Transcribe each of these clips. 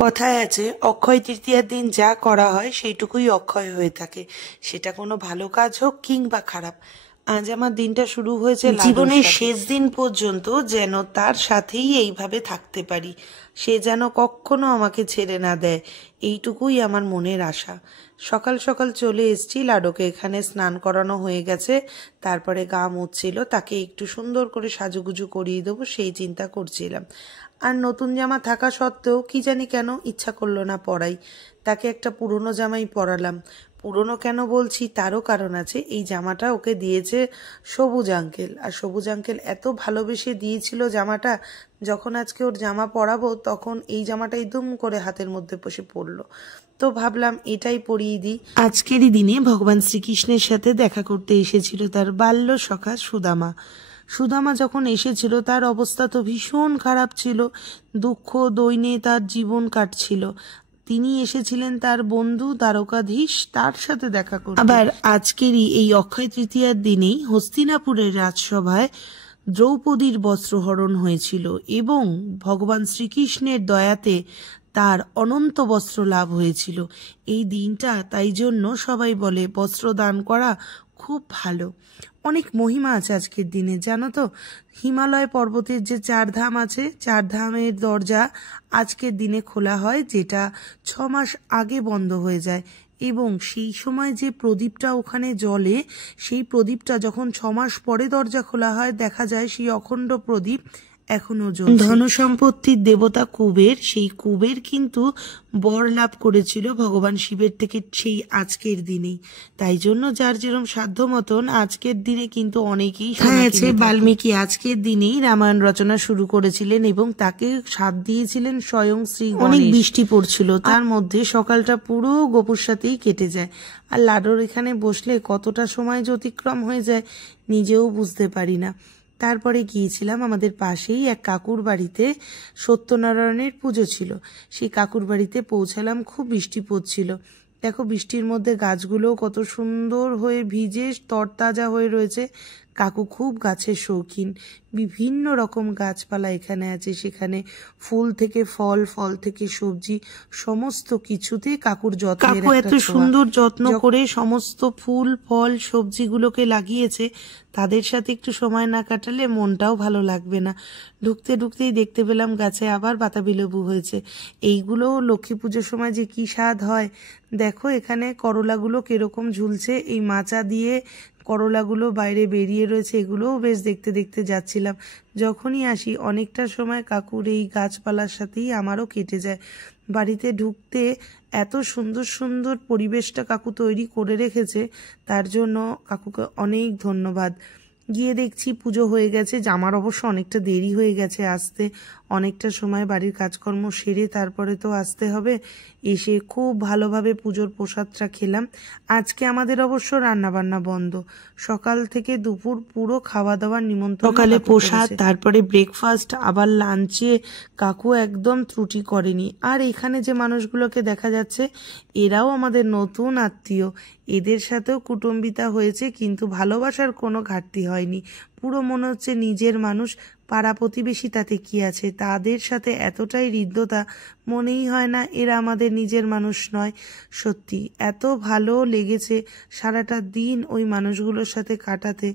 কথায় আছে অক্ষয় তৃতীয়ার দিন যা করা হয় সেইটুকুই অক্ষয় হয়ে থাকে, সেটা কোনো ভালো কাজ হোক কিংবা খারাপ। আজ আমার দিনটা শুরু হয়েছে জীবনের শেষ দিন পর্যন্ত যেন তার সাথেই এইভাবে থাকতে পারি, সে যেন কখনো আমাকে ছেড়ে না দেয়, এইটুকুই আমার মনের আশা। সকাল সকাল চলে এসেছি, লাডোকে এখানে স্নান করানো হয়ে গেছে, তারপরে গা মুছছিল, তাকে একটু সুন্দর করে সাজুগুজু করিয়ে দেবো সেই চিন্তা করছিলাম। আর নতুন জামা থাকা সত্ত্বেও কি জানি কেন ইচ্ছা করলো না পরাই, তাকে একটা পুরনো জামাই পরালাম। পুরনো কেন বলছি তারও কারণ আছে, এই জামাটা ওকে দিয়েছে সবুজ আঙ্কেল, আর সবুজ আঙ্কেল এত ভালোবেসে দিয়েছিল জামাটা, যখন আজকে ওর জামা পরাবো তখন এই জামাটাই দুম করে হাতের মধ্যে বসে পড়লো, তো ভাবলাম এটাই পরিয়ে দিই। আজকেরই দিনে ভগবান শ্রীকৃষ্ণের সাথে দেখা করতে এসেছিল তার বাল্য সখা সুদামা। সুদামা যখন এসেছিল তার অবস্থা তো ভীষণ খারাপ ছিল, দুঃখ দৈন্যে তার জীবন কাটছিল। তিনি এসেছিলেন তার বন্ধু দ্বারকাধীশ, তার সাথে দেখা করতে। আবার আজকেরই এই অক্ষয় তৃতীয়ার দিনেই হস্তিনাপুরের রাজসভায় দ্রৌপদীর বস্ত্রহরণ হয়েছিল এবং ভগবান শ্রীকৃষ্ণের দয়াতে তার অনন্ত বস্ত্র লাভ হয়েছিল। এই দিনটা তাই জন্য সবাই বলে বস্ত্র দান করা খুব ভালো। অনেক মহিমা আছে আজকের দিনে, জানো তো? হিমালয় পর্বতের যে 4 ধাম আছে, 4 ধামের দরজা আজকের দিনে খোলা হয়, যেটা 6 মাস আগে বন্ধ হয়ে যায়, এবং সেই সময় যে প্রদীপটা ওখানে জ্বলে, সেই প্রদীপটা যখন 6 মাস পরে দরজা খোলা হয় দেখা যায় সেই অখণ্ড প্রদীপ এখনো জ্বলছে। ধন সম্পত্তির দেবতা কুবের, সেই কুবের কিন্তু বর লাভ করেছিল ভগবান শিবের থেকে সেই আজকের দিনেই, তাই জন্য যার যেরকম সাধ্য মতন আজকের দিনে কিন্তু অনেকেই আছে। বাল্মীকি আজকের দিনেই রামায়ণ রচনা শুরু করেছিলেন এবং তাকে সাথ দিয়েছিলেন স্বয়ং শ্রী গণেশ। অনেক বৃষ্টি পড়ছিল, তার মধ্যে সকালটা পুরো গোপুর সাথেই কেটে যায়, আর লাডোর এখানে বসলে কতটা সময় যে অতিক্রম হয়ে যায় নিজেও বুঝতে পারি না। তারপরে গিয়েছিলাম আমাদের পাশেই এক কাকুর বাড়িতে, সত্যনারায়ণের পুজো ছিল, সেই কাকুর বাড়িতে পৌঁছালাম, খুব বৃষ্টি পড়ছিল। দেখো বৃষ্টির মধ্যে গাছগুলো কত সুন্দর হয়ে ভিজে তরতাজা হয়ে রয়েছে। কাকু খুব গাছের শৌখিন, বিভিন্ন রকম গাছপালা এখানে আছে, সেখানে ফুল থেকে ফল, ফল থেকে সবজি, সমস্ত কিছুতে কাকুর যত্ন। কাকু এত সুন্দর যত্ন করে সমস্ত ফুল ফল সবজিগুলোকে লাগিয়েছে, তাদের সাথে একটু সময় না কাটালে মনটাও ভালো লাগবে না। ঢুকতে ঢুকতেই দেখতে পেলাম গাছে আবার বাতাবি লেবু হয়েছে। এইগুলো লক্ষ্মী পুজোর সময় যে কি স্বাদ হয়। দেখো এখানে করলাগুলো কিরকম ঝুলছে, এই মাচা দিয়ে করলাগুলো বাইরে বেরিয়ে রয়েছে, এগুলোও বেশ দেখতে দেখতে যাচ্ছিলাম। যখনই আসি অনেকটা সময় কাকুর এই গাছপালার সাথেই আমারও কেটে যায়। বাড়িতে ঢুকতে এত সুন্দর সুন্দর পরিবেশটা কাকু তৈরি করে রেখেছে, তার জন্য কাকুকে অনেক ধন্যবাদ। গিয়ে দেখছি পুজো হয়ে গেছে, আমার অবশ্য অনেকটা দেরি হয়ে গেছে আসতে, অনেকটা সময় বাড়ির কাজকর্ম সেরে তারপরে তো আসতে হবে। এসে খুব ভালোভাবে পুজোর প্রসাদটা খেলাম। আজকে আমাদের অবশ্য রান্নাবান্না বন্ধ, সকাল থেকে দুপুর পুরো খাওয়া দাওয়ার নিমন্ত্রণ। সকালে প্রসাদ, তারপরে ব্রেকফাস্ট, আবার লাঞ্চে কাকু একদম ত্রুটি করেনি। আর এখানে যে মানুষগুলোকে দেখা যাচ্ছে এরাও আমাদের নতুন আত্মীয়, এদের সাথেও কুটুম্বিতা হয়েছে, কিন্তু ভালোবাসার কোনো ঘাটতি হয়নি। পুরো মনে হচ্ছে নিজের মানুষ। পাড়া প্রতিবেশী তাতে কি আছে, তাদের সাথে এতটাই হৃদ্যতা, মনেই হয় না এরা আমাদের নিজের মানুষ নয়। সত্যি এত ভালো লেগেছে সারাটা দিন ওই মানুষগুলোর সাথে কাটাতে।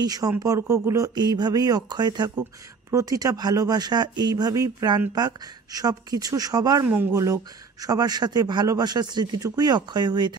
এই সম্পর্কগুলো এইভাবেই অক্ষয় থাকুক, প্রতিটা ভালোবাসা এইভাবেই প্রাণ পাক, সব কিছু সবার মঙ্গল হোক, সবার সাথে ভালোবাসার স্মৃতিটুকুই অক্ষয় হয়ে থাকে।